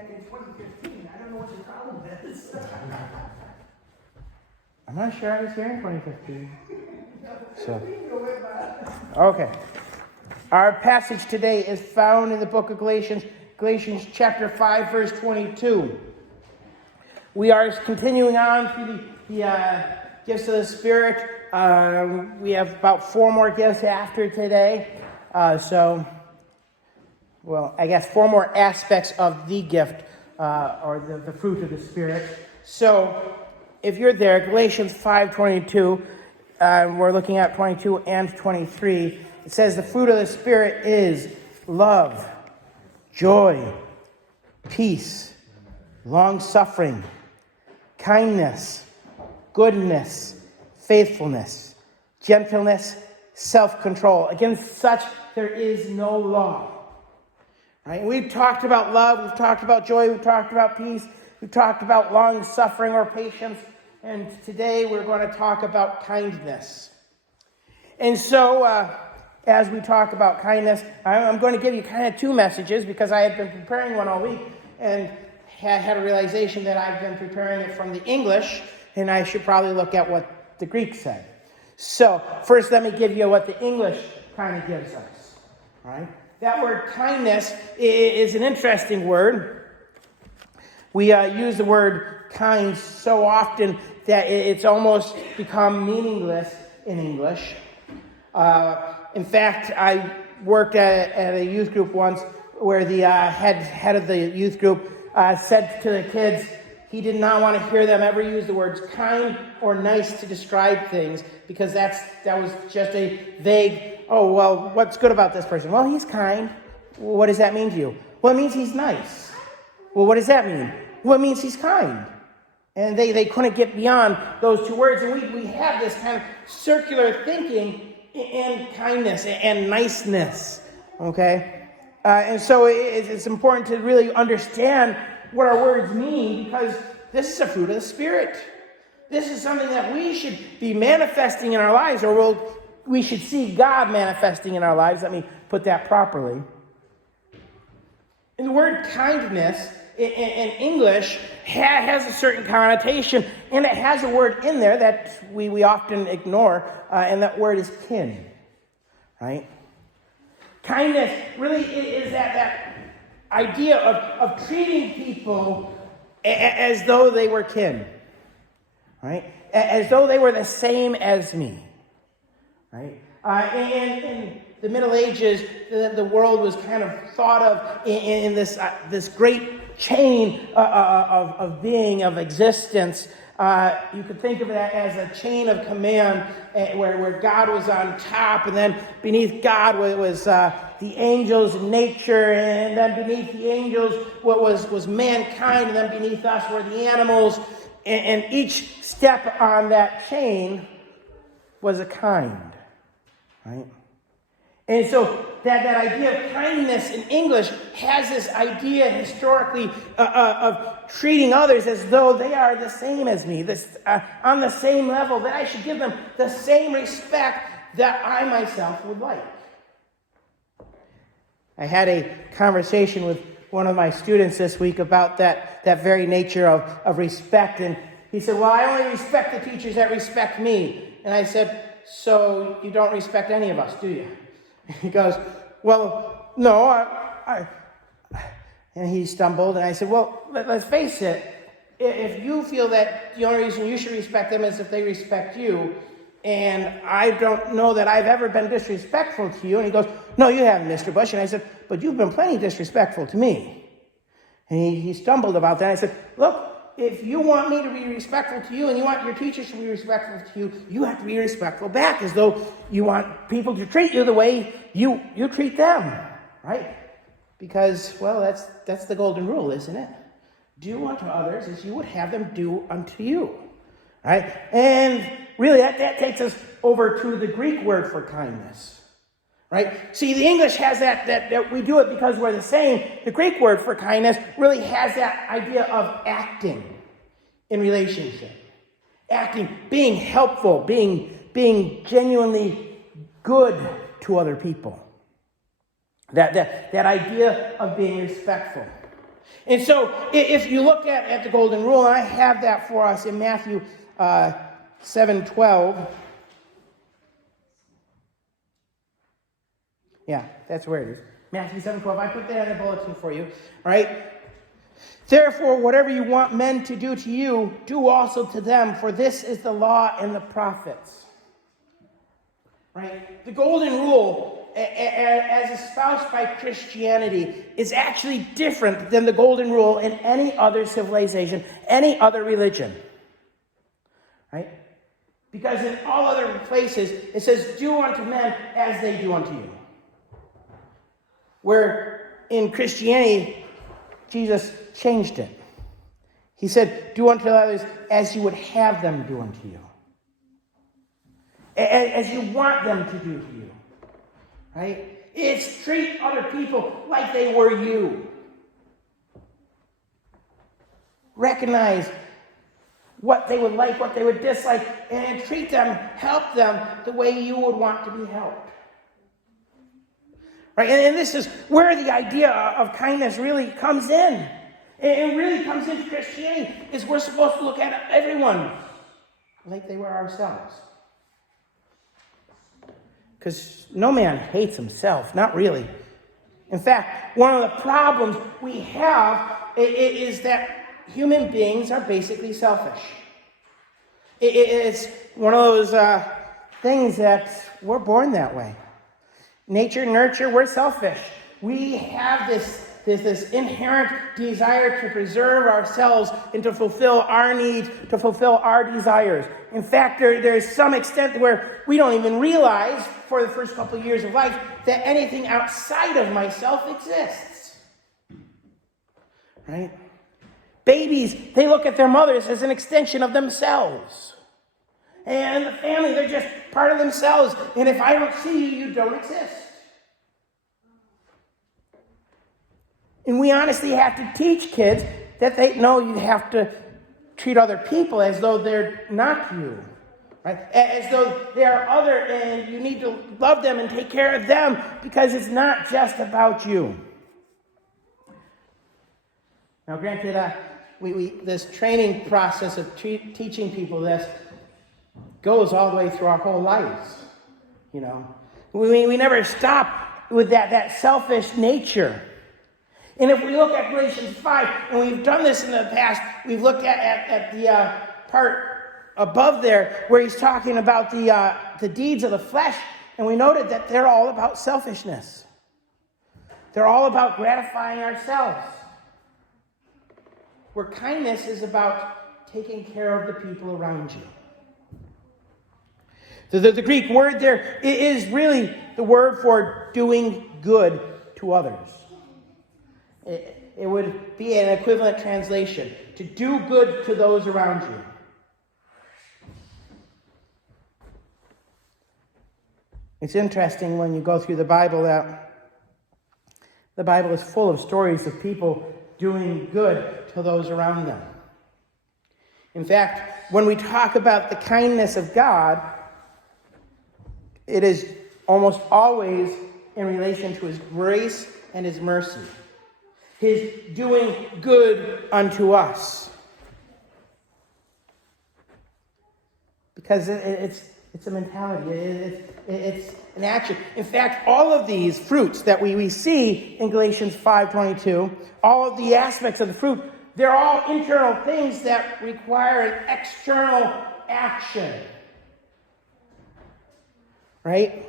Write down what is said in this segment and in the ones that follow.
back in 2015. I don't know what your problem is. I'm not sure I was here in 2015. So, okay. Our passage today is found in the book of Galatians, Galatians chapter 5, verse 22. We are continuing on through the gifts of the Spirit. We have about 4 more gifts after today. I guess 4 more aspects of the gift, or the fruit of the Spirit. So, if you're there, Galatians 5:22, we're looking at 22 and 23. It says the fruit of the Spirit is love, joy, peace, long-suffering, kindness, goodness, faithfulness, gentleness, self-control. Against such there is no law. Right? We've talked about love, we've talked about joy, we've talked about peace, we've talked about long-suffering or patience, and today we're going to talk about kindness. And so, as we talk about kindness, I'm going to give you kind of 2 messages because I had been preparing one all week and had a realization that I've been preparing it from the English, and I should probably look at what the Greek said. So, first let me give you what the English kind of gives us. Right? That word kindness is an interesting word. We use the word kind so often that it's almost become meaningless in English. In fact, I worked at a youth group once where the head of the youth group said to the kids he did not want to hear them ever use the words kind or nice to describe things because that was just a vague, oh, well, what's good about this person? Well, he's kind. Well, what does that mean to you? Well, it means he's nice. Well, what does that mean? Well, it means he's kind. And they couldn't get beyond those 2 words. And we have this kind of circular thinking in kindness and niceness. Okay? And so it's important to really understand what our words mean because this is a fruit of the Spirit. This is something that we should be manifesting in our lives, or we should see God manifesting in our lives. Let me put that properly. And the word kindness in English has a certain connotation, and it has a word in there that we often ignore, and that word is kin. Right? Kindness really is that idea of treating people as though they were kin. Right? As though they were the same as me. Right? In the Middle Ages, the world was kind of thought of in this great chain of being, of existence. You could think of it as a chain of command where God was on top, and then beneath God was the angels and nature, and then beneath the angels was mankind, and then beneath us were the animals, and each step on that chain was a kind. Right? And so that idea of kindness in English has this idea historically of treating others as though they are the same as me, on the same level, that I should give them the same respect that I myself would like. I had a conversation with one of my students this week about that very nature of respect, and he said, well, I only respect the teachers that respect me. And I said, so you don't respect any of us, do you? He goes, well, no, and he stumbled, and I said, well, let's face it, if you feel that the only reason you should respect them is if they respect you, and I don't know that I've ever been disrespectful to you, and he goes, no, you haven't, Mr. Bush, and I said, but you've been plenty disrespectful to me, and he stumbled about that. I said, look, if you want me to be respectful to you and you want your teachers to be respectful to you, you have to be respectful back, as though you want people to treat you the way you treat them, right? Because, well, that's the golden rule, isn't it? Do unto others as you would have them do unto you, right? And really, that takes us over to the Greek word for kindness, right? See, the English has that we do it because we're the same. The Greek word for kindness really has that idea of acting in relationship. Acting, being helpful, being genuinely good to other people. That idea of being respectful. And so if you look at the golden rule, and I have that for us in Matthew 7:12. Yeah, that's where it is. Matthew 7:12. I put that in the bulletin for you. All right? Therefore, whatever you want men to do to you, do also to them, for this is the law and the prophets. Right? The golden rule, as espoused by Christianity, is actually different than the golden rule in any other civilization, any other religion. Right? Because in all other places, it says, do unto men as they do unto you. Where in Christianity, Jesus changed it. He said, do unto others as you would have them do unto you. As you want them to do to you. Right? It's treat other people like they were you. Recognize what they would like, what they would dislike, and treat them, help them the way you would want to be helped. Right? And this is where the idea of kindness really comes in. It really comes into Christianity, is we're supposed to look at everyone like they were ourselves. Because no man hates himself, not really. In fact, one of the problems we have is that human beings are basically selfish. It's one of those things that we're born that way. Nature, nurture, we're selfish. We have this inherent desire to preserve ourselves and to fulfill our needs, to fulfill our desires. In fact, there's some extent where we don't even realize for the first couple of years of life that anything outside of myself exists. Right? Babies, they look at their mothers as an extension of themselves. And the family, they're just part of themselves. And if I don't see you, you don't exist. And we honestly have to teach kids that they know you have to treat other people as though they're not you. Right? As though they're other, and you need to love them and take care of them, because it's not just about you. Now, granted, this training process of teaching people this goes all the way through our whole lives. You know, we never stop with that selfish nature. And if we look at Galatians 5, and we've done this in the past, we've looked at the part above there where he's talking about the deeds of the flesh, and we noted that they're all about selfishness. They're all about gratifying ourselves. Where kindness is about taking care of the people around you. The Greek word there is really the word for doing good to others. It would be an equivalent translation. To do good to those around you. It's interesting when you go through the Bible that the Bible is full of stories of people doing good to those around them. In fact, when we talk about the kindness of God, it is almost always in relation to his grace and his mercy. His doing good unto us. Because it's a mentality. It's an action. In fact, all of these fruits that we see in Galatians 5:22, all of the aspects of the fruit, they're all internal things that require an external action. Right?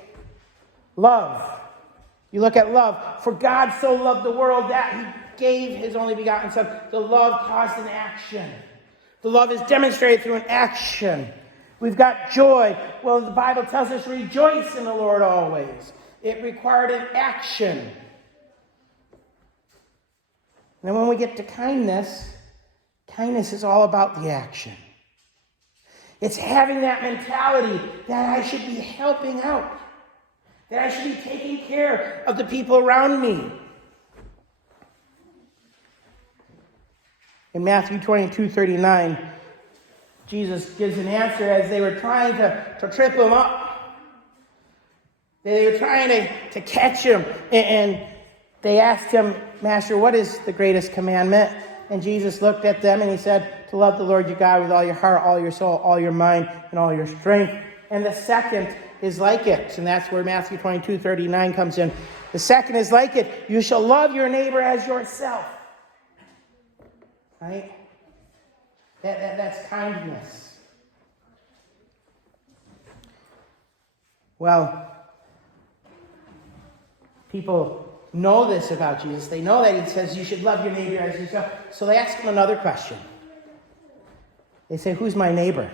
Love. You look at love. For God so loved the world that he gave his only begotten Son. The love caused an action. The love is demonstrated through an action. We've got joy. Well, the Bible tells us rejoice in the Lord always. It required an action. And when we get to kindness, kindness is all about the action. It's having that mentality that I should be helping out. That I should be taking care of the people around me. In Matthew 22:39, Jesus gives an answer as they were trying to trip him up. They were trying to catch him. And They asked him, Master, what is the greatest commandment? And Jesus looked at them and he said, to love the Lord your God with all your heart, all your soul, all your mind, and all your strength. And the second is like it. And that's where Matthew 22:39 comes in. The second is like it. You shall love your neighbor as yourself. Right? That's kindness. Well, people know this about Jesus. They know that he says you should love your neighbor as yourself. So they ask him another question. They say, who's my neighbor?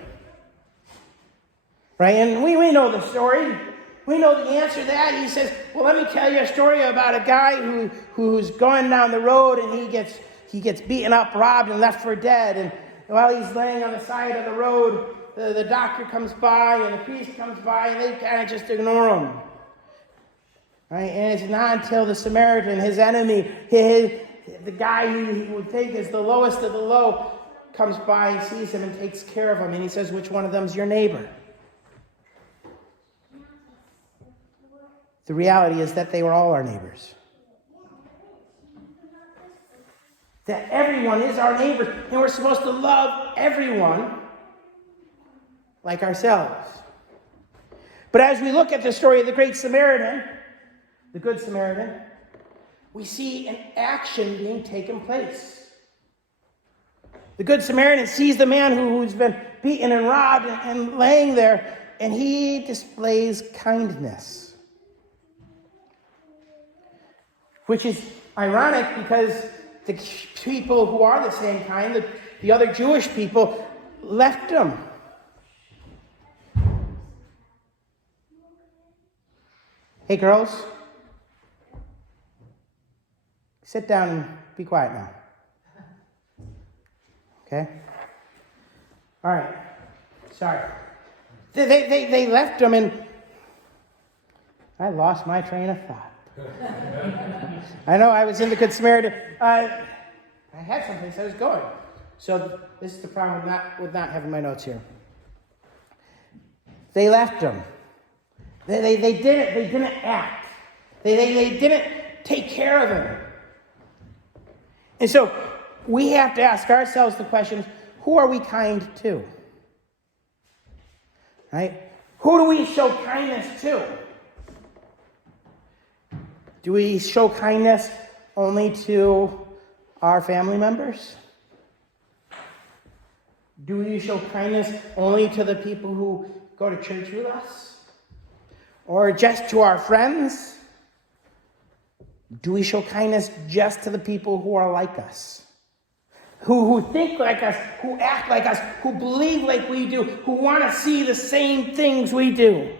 Right? And we know the story. We know the answer to that. He says, well, let me tell you a story about a guy who's going down the road and he gets beaten up, robbed, and left for dead. And while he's laying on the side of the road, the doctor comes by and the priest comes by and they kind of just ignore him. Right? And it's not until the Samaritan, his enemy, the guy who he would think is the lowest of the low, comes by, sees him, and takes care of him. And he says, which one of them is your neighbor? The reality is that they were all our neighbors. That everyone is our neighbor. And we're supposed to love everyone like ourselves. But as we look at the story of the Great Samaritan, the Good Samaritan, we see an action being taken place. The Good Samaritan sees the man who's been beaten and robbed and laying there, and he displays kindness. Which is ironic because the people who are the same kind, the other Jewish people, left him. Hey, girls. Sit down and be quiet now. Okay? All right. Sorry. They left him, and I lost my train of thought. I know I was in the Good Samaritan. I had someplace I was going. So this is the problem with not having my notes here. They left him. They didn't act. They didn't take care of him. And so we have to ask ourselves the question, who are we kind to? Right? Who do we show kindness to? Do we show kindness only to our family members? Do we show kindness only to the people who go to church with us? Or just to our friends? Do we show kindness just to the people who are like us? Who think like us, who act like us, who believe like we do, who want to see the same things we do?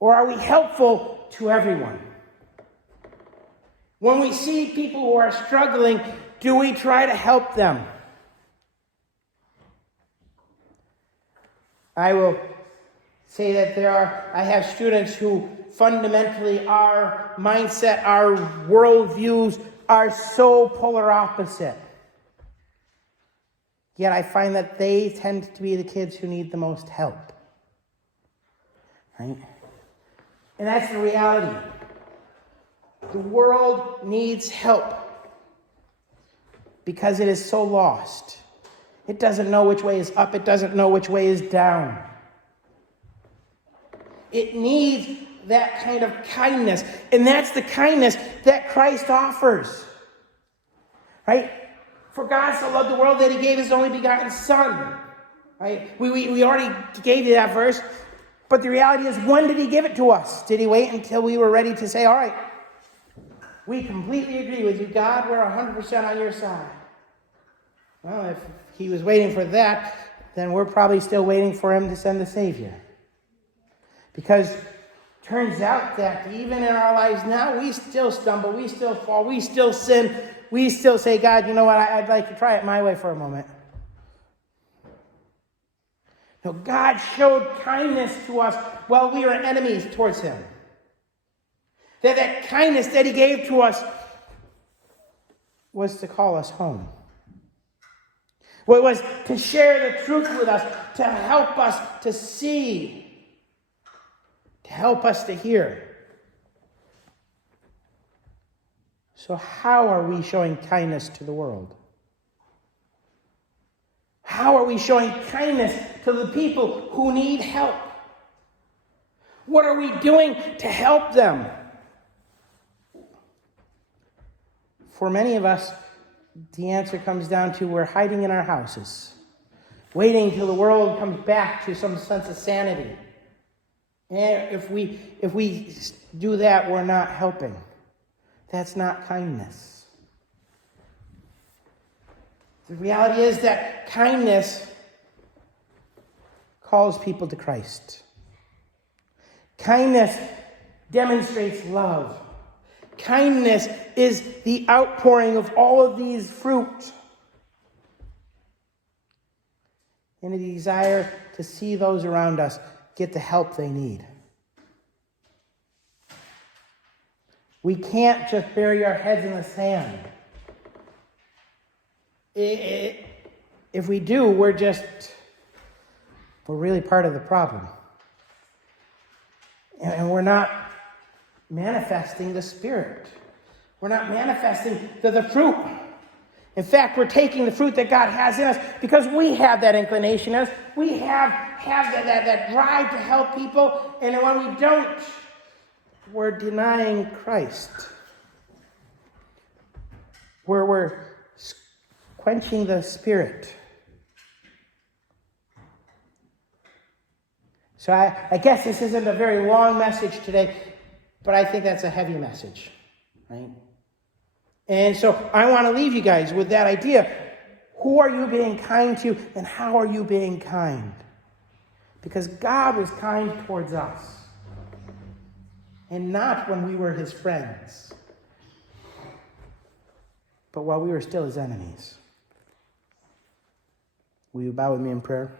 Or are we helpful to everyone? When we see people who are struggling, do we try to help them? I will say that I have students who fundamentally our mindset, our worldviews are so polar opposite. Yet I find that they tend to be the kids who need the most help. Right? And that's the reality. The world needs help because it is so lost. It doesn't know which way is up. It doesn't know which way is down. It needs that kind of kindness. And that's the kindness that Christ offers. Right? For God so loved the world that he gave his only begotten Son. Right? We already gave you that verse. But the reality is, when did he give it to us? Did he wait until we were ready to say, all right, we completely agree with you, God, we're 100% on your side? Well, if he was waiting for that, then we're probably still waiting for him to send the Savior. Because it turns out that even in our lives now, we still stumble, we still fall, we still sin, we still say, God, you know what, I'd like to try it my way for a moment. No, God showed kindness to us while we were enemies towards him. That kindness that he gave to us was to call us home. Well, it was to share the truth with us, to help us to see, to help us to hear. So how are we showing kindness to the world? How are we showing kindness to the people who need help? What are we doing to help them? For many of us, the answer comes down to we're hiding in our houses, waiting till the world comes back to some sense of sanity. And if we do that, we're not helping. That's not kindness. The reality is that kindness calls people to Christ. Kindness demonstrates love. Kindness is the outpouring of all of these fruit. And a desire to see those around us get the help they need. We can't just bury our heads in the sand. If we do, we're really part of the problem. And we're not manifesting the Spirit. We're not manifesting the fruit. In fact, we're taking the fruit that God has in us because we have that inclination in us. We have that drive to help people. And when we don't, we're denying Christ. We're quenching the Spirit. So I guess this isn't a very long message today, but I think that's a heavy message, right? And so I want to leave you guys with that idea. Who are you being kind to, and how are you being kind? Because God was kind towards us, and not when we were his friends, but while we were still his enemies. Will you bow with me in prayer?